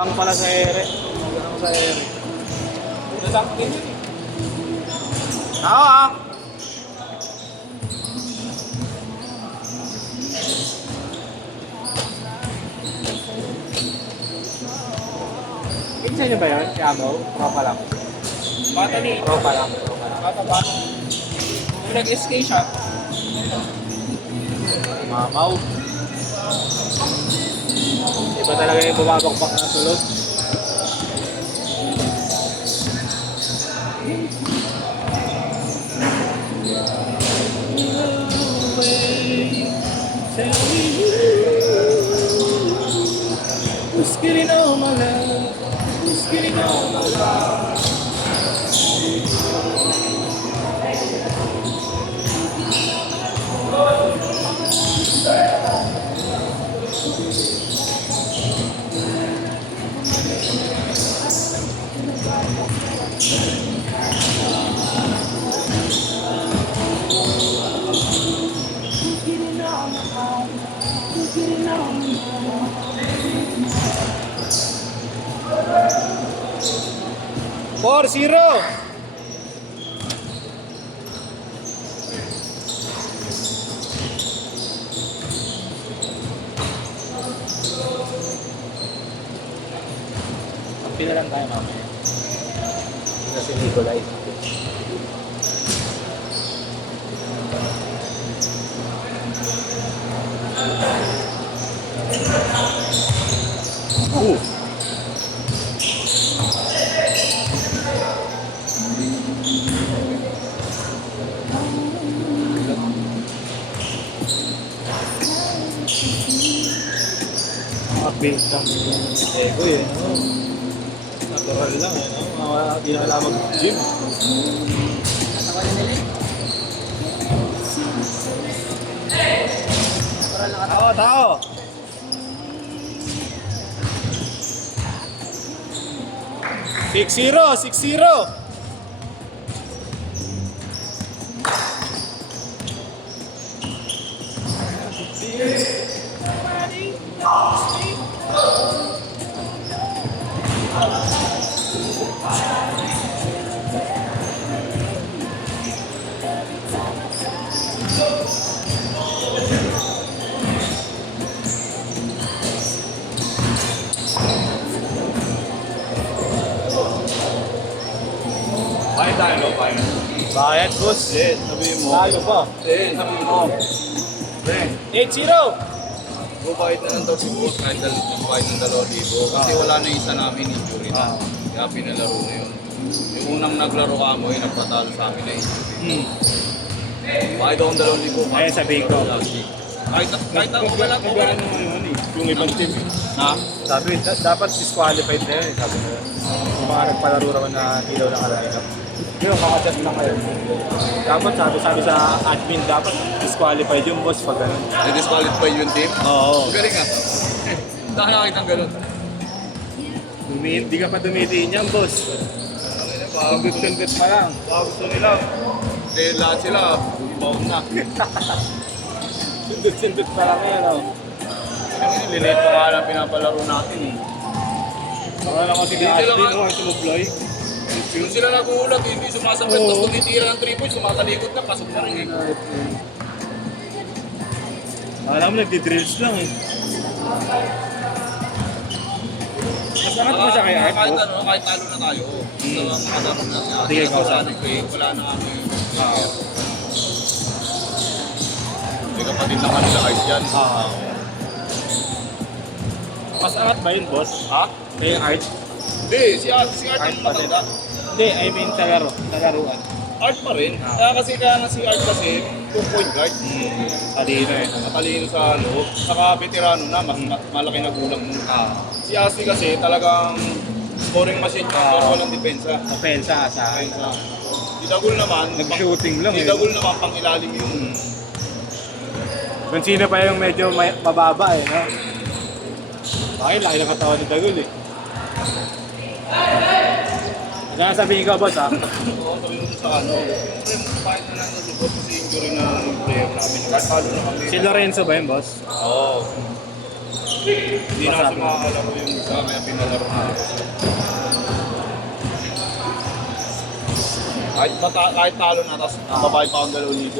Ang pala sa ere. Ang sa ere. Nasakit din yun eh. Ako ah! Pinsa niyo ba yun? Si Agaw? Tropa lang. Bata ni. Tropa lang. Tropa lang. Bata. Kung nag-SK siya, Mamaw. Iba talaga yung bumabakbak na tulog. Who's getting all my love? Who's getting all my love? Four, zero. Pila lang tayo mamaya. Kasi Nicolay. Build ng ego eh, no? Natural lang eh, no? Hindi na kailangan mag-gym. Tao, tao! 6-0, 6-0! bayad tayo, no? Bayad. Bayad, boss. Sabihin mo. Talo pa. Sabihin mo. 8-0! Bubayad na lang daw si boss kahit bubayad ng 2,000 kasi wala na isa namin injury na. Kaya pinalaro na yun. Yung unang naglaro ka mo, nagpatalo sa amin na injury. Bayad akong 2,000. Ayun, sabihin ko. Kahit ako wala ko. Yung ibang team eh. Ha? Sabi, dapat disqualified na yun eh. Sabi na. Kung mga nagpalaro naman na ilaw na kalainap. Yung kakadap lang kayo. Dapat sabi sa admin, dapat disqualified yung boss pag ganun. Nag-disqualify yung team? Oo. Galing nga. Dahil nakakita ng ganun. Hindi ka pa dumitiin yan, boss. Sundot pa lang. Baka gusto nila. Dahil lahat sila, bound na. Sundot pa lang yan, oh. Lilit pa nga lang pinapalaro natin eh. Baka lang kasi Hindi sila admin, nga- sumubloy. Yung sila nagulat, hindi sumasabit, tapos tumitira ng 3 points, sumatalikod na, pasok na rin eh. Alam mo, nagdi-drills lang eh. Mas angat mo siya kay Art, Kahit boss? ano, kahit talo na tayo. Gusto lang makataro na siya. Sige, Kasi kausapin. wala na break, wala na kami. May kapatid na kami sa Art yan. Mas angat ba yun, boss? Ha? Kay Art? Hindi, si Art Art ang pa din. matanda. Hindi, I mean tagaruan. Art pa rin. Kaya nga si Art kasi, 2-point guard. Talino eh. Matalino sa loob. Saka veterano na, mas malaki na gulang nun. Si Asti kasi talagang scoring machine niya, pero walang depensa. Offensa sa akin. Si Dagul naman, Nag-shooting lang si eh. Dagul naman pang ilalim yung Kung sino pa yung medyo mababa eh, no? Bakit laki ng katawan ni Dagul eh. Ano sabihin ko, boss, ha? Oo, sabi mo sa ano, kahit na lang nalubot kasi injury na ng player namin. Kahit palo na kami. Si Lorenzo ba yun, boss? Oo. Hindi na kasi makakalaro yung isa, kaya pinalaro na. kahit talo na, tapos babayad pa akong 2,000.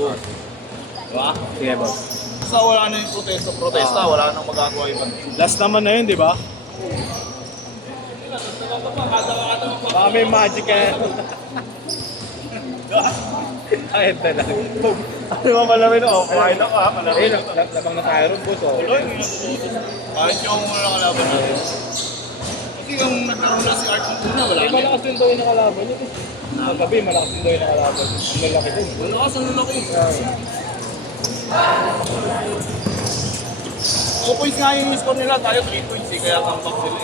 Diba? Sige, boss. Basta wala na yung protesta, wala nang magagawa ibang team. Last naman na yun, di ba? Baka may magic eh. Ay, ito lang. Ano ba malamin ako? Kumain lang ka. Eh, labang na tayo ron, boss. Tuloy, hindi natututos. Kahit yung muna nakalaban natin. Kasi yung nagkaroon na si Art ng una, wala Eh, na. malakas din daw yung nakalaban yun. Magabi, malakas din daw yung nakalaban. Ang lalaki din. Malakas ang lalaki. 2 points nga yung score nila, tayo 3 points eh, kaya tampak sila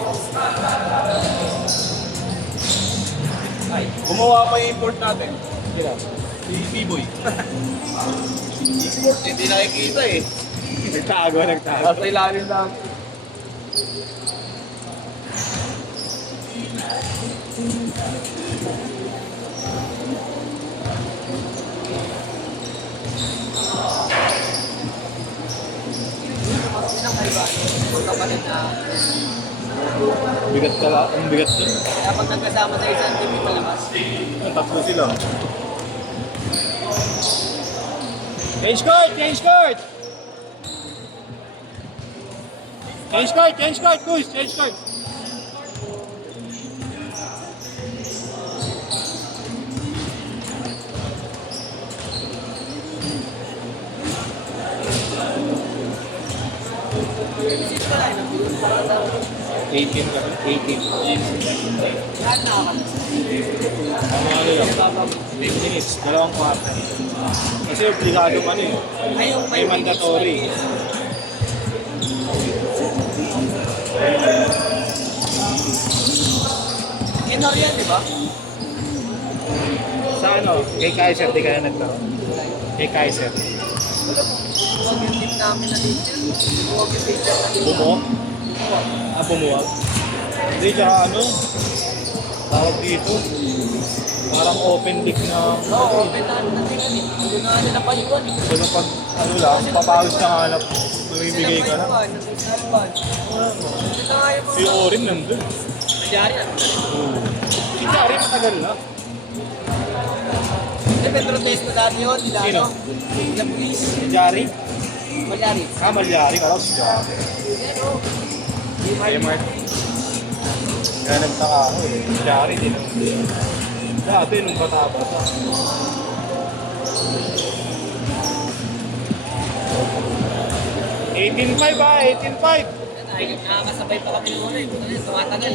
eh. Gumawa pa yung import natin. Sila. Si B-Boy. Import, hindi nakikita eh. Nagtago, nagtago. Nasa ilalim lang. Bigat ka lang. Ang bigat din. Kaya pag nagkasama sa isang team, malakas. Tatlo sila. Change court! Change court! Change court! Change court! Kush! Change court! Eighteen ka. 18. Lahat nakakataas. Ang ano lang. 10 minutes. Dalawang kwarta. Kasi obligado man eh. Ay, yung May mandatory. Inor yan, di ba? Sa ano? Kay Kaiser, di kaya nagtaro. Kay Kaiser. Huwag yung team namin na dito. Huwag yung team namin na dito. Bumuwag? Ah, bumuwag? Hindi, tsaka ano? Tawag dito. Parang open league na... Oo, open na ano natin yan eh. Hindi na nila payuan eh. So, pag ano lang, papawis na hanap, mamimigay ka lang. Si Orin nandun. Nangyari na. Si Jari matagal na. Eh, may protesta dati yun. Nila Sino? ano? Nila police. Si Jari? Malyari. Ah, Malyari ka lang si Jari. Pero, Ay, Mark. Kaya nagtaka ako eh. Si Jari din. Dati nung bata-bata. $18.5 ah, $18.5. ay, nakakasabay pa kami noon eh. Kung ano yun, tumatagal.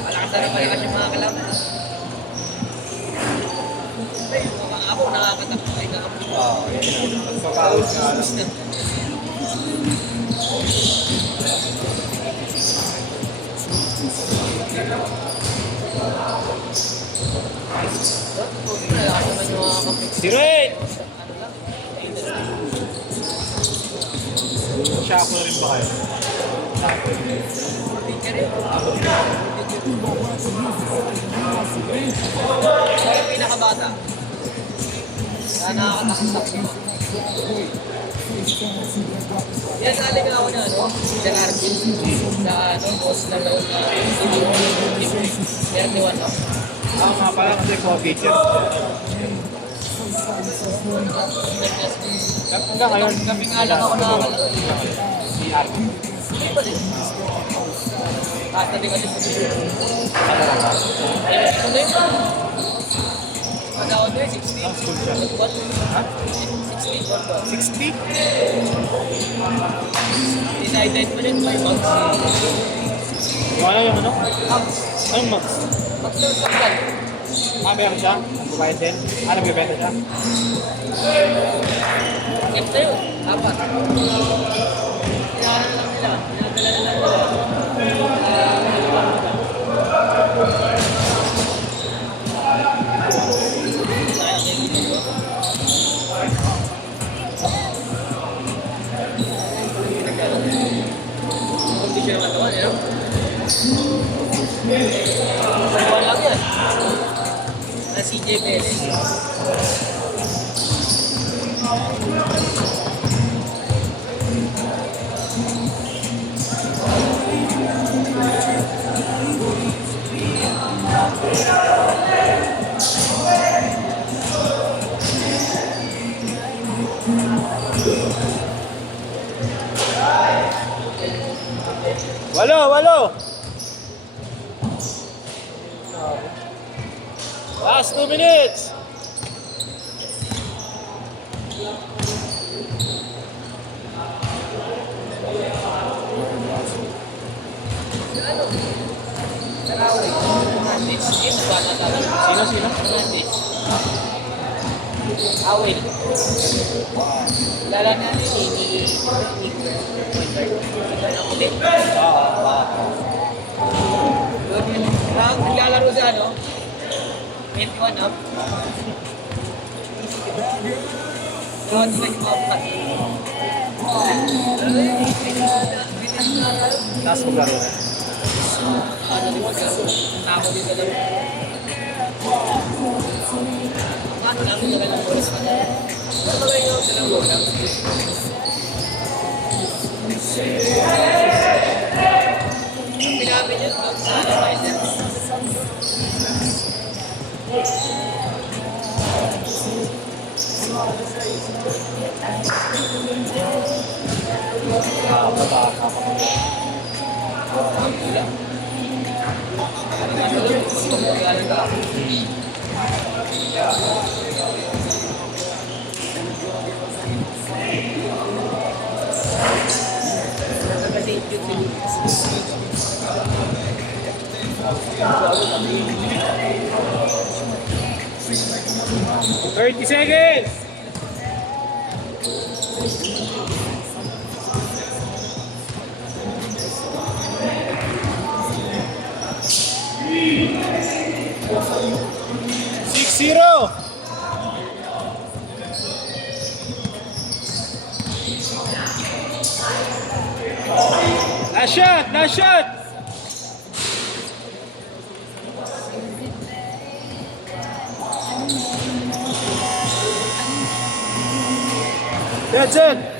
Malakas na malakas yung mga kalaban. Ay, mga ako, nakakatakot ay nakapit. Papawis nga lang. Malakas naman yung mga kapit. Si Red! Shackle rin ba kayo? Siya yung pinakabata. Kaya nakakatakot. Yan galing ako na ano, sa Arvin. Sa ano, boss na loob na 31 no? Ah, nga pala kasi co-teacher. Hanggang ngayon, Gabi nga lang ako nakakalaro. si Arvin. Basta din kasi sa eh, ano yun? Ano ako doon? 16? Ah, school siya. What? Ha? 16 what? 60? Decided mo rin 5 months. Yung ano yung ano? Months. Anong max? Months na sakal. Ah, meron siya? Nagbabayad din? Ah, nagbibenta siya? Ganda yun. Apat. Kailangan lang nila. Pinadala na lang nila. Kondisyon ng katawan, eh, no? Buwan lang yan. Na CJ Perez. Last 2 minutes! Fernandez. Yun, nagkakatagal. Sino? Fernandez. Awil. Lala na ni ulit. Naglalaro sa ano? 21 up. Doon sa yung mabukat. Last maglaro. Ano di ba? Tamo din sa laro. Ano lang yung ng bola sa kanila? Ano ba yung sa bola? Ang pinapin niya sa advisor. $30 seconds! Six zero. Last shot! Last shot! That's it!